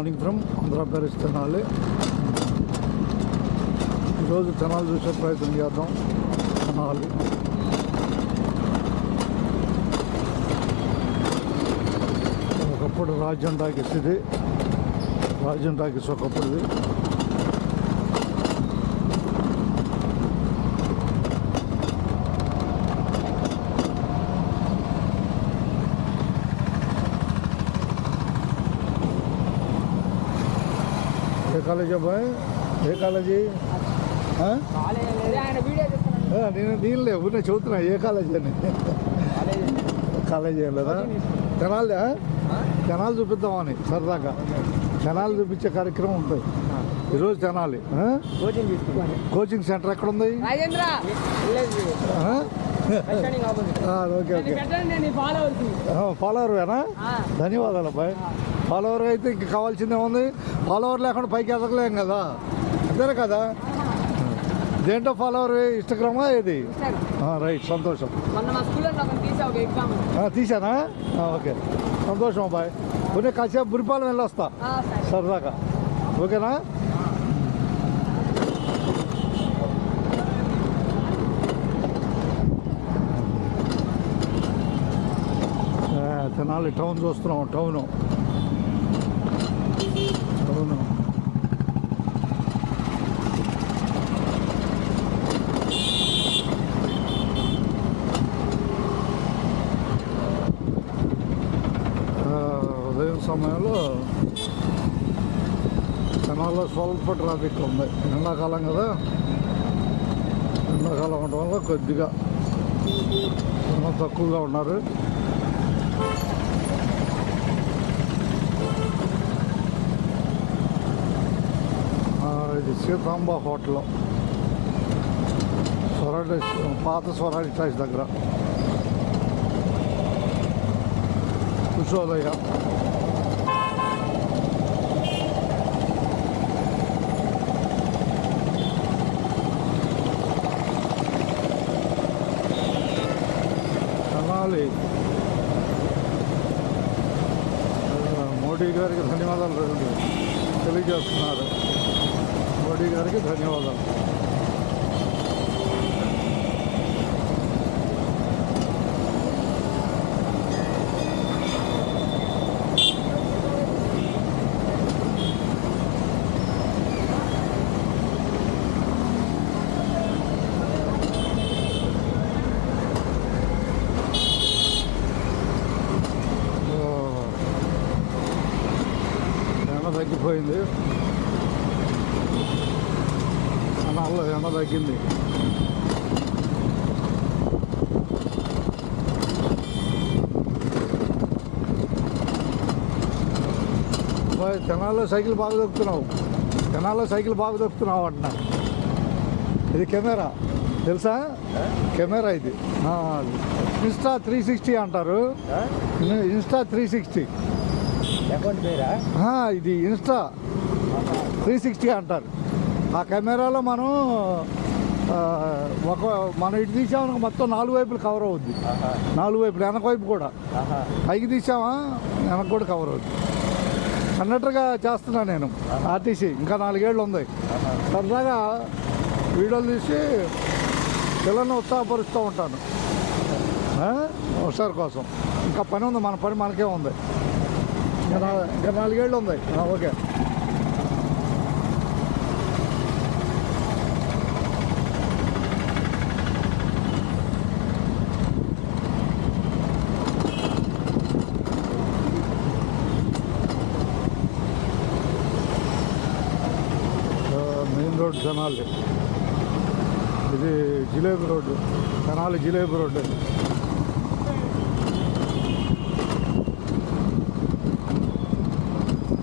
Morning from Andhra Paris Tenali. ఈరోజు తెనాలి చూసే ప్రయత్నం చేద్దాం. తెనాలి ఒకప్పుడు రాజ్యం టాకీస్, ఇది రాజ్యం టాకీస్ ఒకప్పుడుది. ఏ కాలేజీ అబ్బాయి, ఏ కాలేజీ? నేను లేవు, నేను చదువుతున్నా. ఏ కాలేజీ అని? కాలేజీ ఏం లేదా? తెనాలి తెనాలి చూపిద్దామని సరదాగా. తెనాలి చూపించే కార్యక్రమం ఉంటుంది ఈరోజు. తెనాలి కోచింగ్ సెంటర్ ఎక్కడ ఉంది? ఓకే ఓకే, ఫాలోవర్వేనా? ధన్యవాదాలు అబ్బాయి. ఫాలోవర్ అయితే ఇంక కావాల్సిందే ఉంది. ఫాలోవర్ లేకుండా పైకి ఎదగలేం కదా, అంతేనే కదా? దేంట్లో ఫాలోవర్? ఇన్స్టాగ్రామా ఏది? రైట్, సంతోషం. తీసానా? ఓకే, సంతోషం అబ్బాయి. కొన్ని కాసేపు బురిపాలెం వెళ్ళొస్తా సరదాగా, ఓకేనా? తెనాలి టౌన్ చూస్తున్నాం. టౌను ఉదయం సమయంలో తెనాలిలో స్వల్ప ట్రాఫిక్ ఉంది. ఎండాకాలం కదా, ఎండాకాలం ఉండడం వల్ల కొద్దిగా జనం తక్కువగా ఉన్నారు. ఇది సీతాంబ హోటల్, స్వరాజ్, పాత స్వరాజ్ టైస్ దగ్గర. కుశోదయ తెనాలి. మోడీ గారికి ధన్యవాదాలు తెలియజేస్తున్నారు. మోడీ గారికి ధన్యవాదాలు. ఎండ తగ్గిపోయింది, అన్నాల్లో ఎండ తగ్గింది. తెనాల్లో సైకిల్ బాగా దొక్కుతున్నావు, తెనాల్లో సైకిల్ బాగా దొక్కుతున్నావు అంటున్నా. ఇది కెమెరా తెలుసా? కెమెరా ఇది ఇన్స్టా 360 అంటారు. ఇన్స్టా 360 ఇది ఇన్స్టా 360 అంటారు. ఆ కెమెరాలో మనం ఇటు తీసామనుకో మొత్తం 4 వైపులు కవర్ అవుద్ది. 4 వైపులు, వెనక వైపు కూడా. పైకి తీసామా వెనక కూడా కవర్ అవుద్ది అన్నట్టుగా చేస్తున్నా నేను. ఆర్టీసీ ఇంకా 4 ఏళ్ళు ఉంది. సరదాగా వీడియోలు తీసి పిల్లల్ని ఉత్సాహపరుస్తూ ఉంటాను ఒకసారి కోసం. ఇంకా పని ఉంది, మన పని మనకే ఉంది. ఇంకా 4 ఏళ్ళు ఉంది. Okay, main road Tenali. ఇది జిలేబీ రోడ్డు, తెనాలి జిలేబీ రోడ్డు.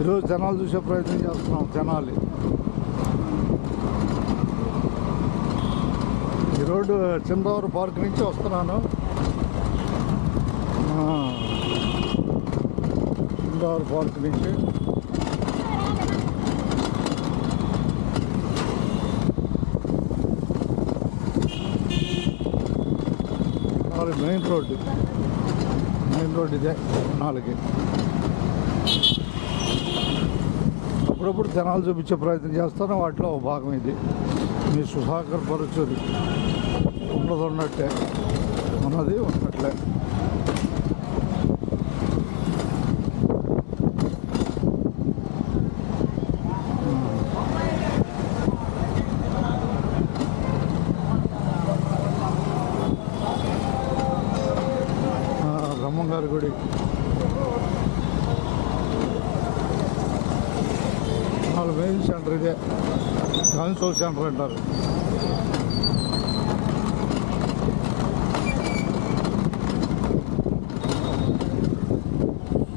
ఈరోజు తెనాలి చూసే ప్రయత్నం చేస్తున్నాం. తెనాలి ఈ రోడ్డు చంద్రవరం పార్క్ నుంచి వస్తున్నాను. చంద్రవరం పార్క్ నుంచి మెయిన్ రోడ్డు ఇదే 4. అప్పుడప్పుడు జనాలు చూపించే ప్రయత్నం చేస్తాను. వాటిలో ఒక భాగం ఇది. మీ సుధాకర్ పరుచూరి ఉన్నది ఉన్నట్టే, ఉన్నది ఉన్నట్లే. బ్రహ్మంగారి గుడి మెయిన్ సెంటర్ ఇదే, కన్సోల్ సెంటర్ అంటారు.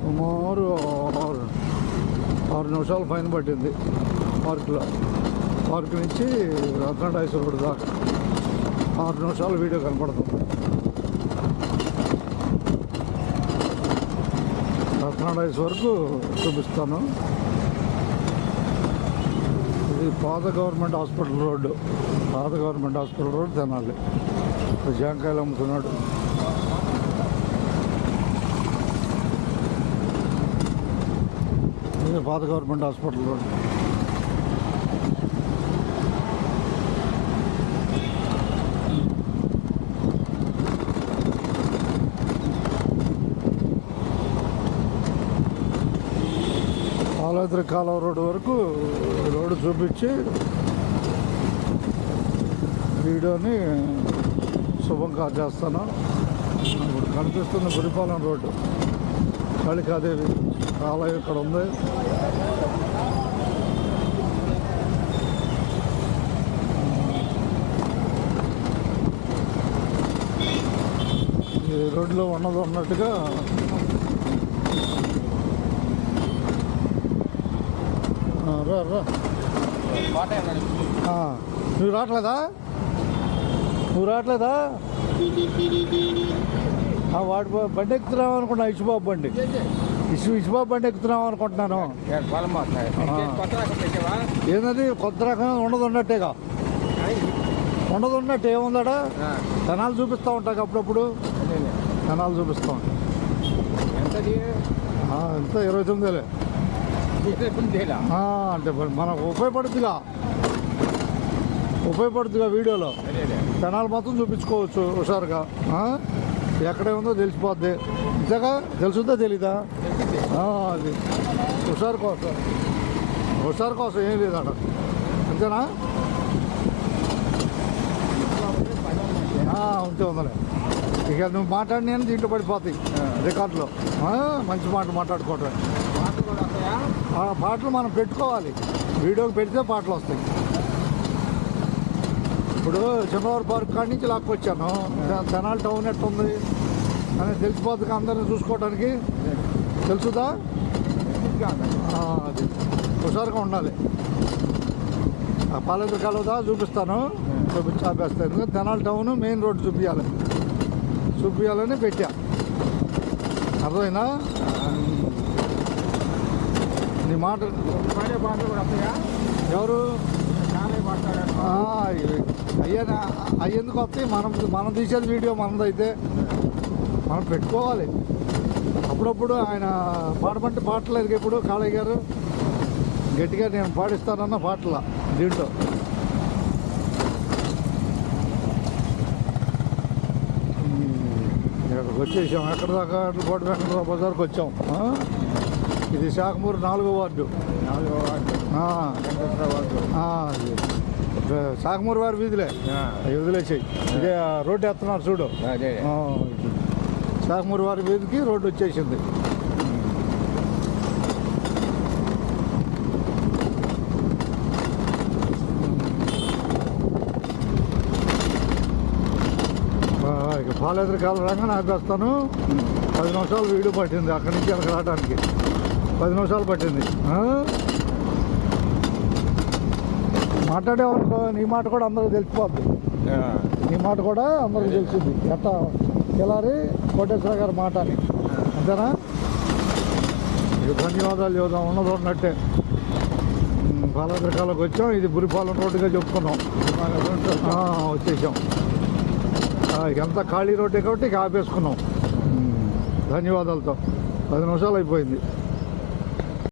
సుమారు 6 నిమిషాలు ఫైన్ పట్టింది పార్క్ నుంచి రత్నడాయిస్ రోడ్డు దాకా 6 నిమిషాలు వీడియో కనపడుతుంది. రత్నడాయిస్ వరకు చూపిస్తాను. ఇది పాత గవర్నమెంట్ హాస్పిటల్ రోడ్డు తెనాలి. జాంకాయలు అమ్ముతున్నాడు. ఇది పాత గవర్నమెంట్ హాస్పిటల్ రోడ్డు. పాలద్రి కాలువ రోడ్డు వరకు రోడ్డు చూపించి వీడియోని శుభంగా చేస్తాను. ఇప్పుడు కనిపిస్తున్న గురిపాలెం రోడ్డు, కాళికాదేవి ఆలయం ఇక్కడ ఉంది. ఈ రోడ్లో ఉన్నది ఉన్నట్టుగా రా. నువ్వు రావట్లేదా? వాడి బండి ఎక్కుతున్నావు అనుకున్నా, ఇసుబాబు బండి ఎక్కుతున్నావు అనుకుంటున్నాను. ఏంటది కొత్త రకం ఉన్నట్టే ఏముందాడా? జనాలు చూపిస్తూ ఉంటాయి అప్పుడప్పుడు, జనాలు చూపిస్తూ ఉంటాయి. ఎంత 29 అంటే మనకు ఉపయోగపడుతుందిగా వీడియోలో. జనాలు మొత్తం చూపించుకోవచ్చు హుషారుగా. ఎక్కడే ఉందో తెలిసిపోద్ది. ఇంతగా తెలుసుద్దా తెలీదా? అది హుషారు కోసం ఏం లేదు అక్కడ, అంతేనా? ఉందలే. ఇక నువ్వు మాట్లాడిన దీంట్లో పడిపోతాయి రికార్డులో. మంచి మాట్లాడుకోవటం. పాటలు మనం పెట్టుకోవాలి, వీడియోకి పెడితే పాటలు వస్తాయి. ఇప్పుడు చంద్రబాబు పార్క్ కాడి నుంచి లాక్కొచ్చాను. తెనాలి టౌన్ ఎట్టుంది అని తెలిసిపోతుంది అందరిని చూసుకోవడానికి. తెలుసుదా? అది హుషారుగా ఉండాలి. ఆ పాలెద్ర కాలువ చూపిస్తాను, ఆపేస్తాను. ఎందుకంటే తెనాలి టౌన్ మెయిన్ రోడ్డు చూపించాలని పెట్టా. అర్థమైనా? నీ మాట ఎవరు అయ్యేందుకు వస్తాయి? మనం తీసేది వీడియో మనదైతే మనం పెట్టుకోవాలి. అప్పుడప్పుడు ఆయన పాడమంటే పాటలేదు. ఇప్పుడు కాళయ్య గారు గట్టిగా నేను పాడిస్తానన్న పాటల దీంట్లో. ఇక్కడికి వచ్చేసాం. ఎక్కడ దాకా? కోట వెంకటరావు బజార్కి వచ్చాం. ఇది శాఖమూరు 4వ వార్డు. శాఖమూరు వారి వీధిలే, వదిలేసాయి. ఇదే రోడ్డు వేస్తున్నారు చూడు. శాఖమూరు వారి వీధికి రోడ్డు వచ్చేసింది. ఇక పాలేద్ర కాలం రంగా ఆపేస్తాను. 10 నిమిషాలు వీడియో పట్టింది అక్కడి నుంచి అక్కడికి రావడానికి. 10 నిమిషాలు పట్టింది. మాట్లాడేవనుకో నీ మాట కూడా అందరికి తెలిసిపోద్ది. తెలిసింది ఎట్లా తెల్లారి కోటేశ్వర గారి మాట అని. అంతేనా? ఇక ధన్యవాదాలు చూద్దాం. ఉన్నది ఉన్నట్టే పాలద్రకాలకు వచ్చాం. ఇది బురిపాలెం రోడ్డుగా చెప్పుకున్నాం. వచ్చేసాం. ఇకంతా ఖాళీ రోడ్డే కాబట్టి ఇక ఆపేసుకున్నాం. ధన్యవాదాలతో 10 నిమిషాలు అయిపోయింది.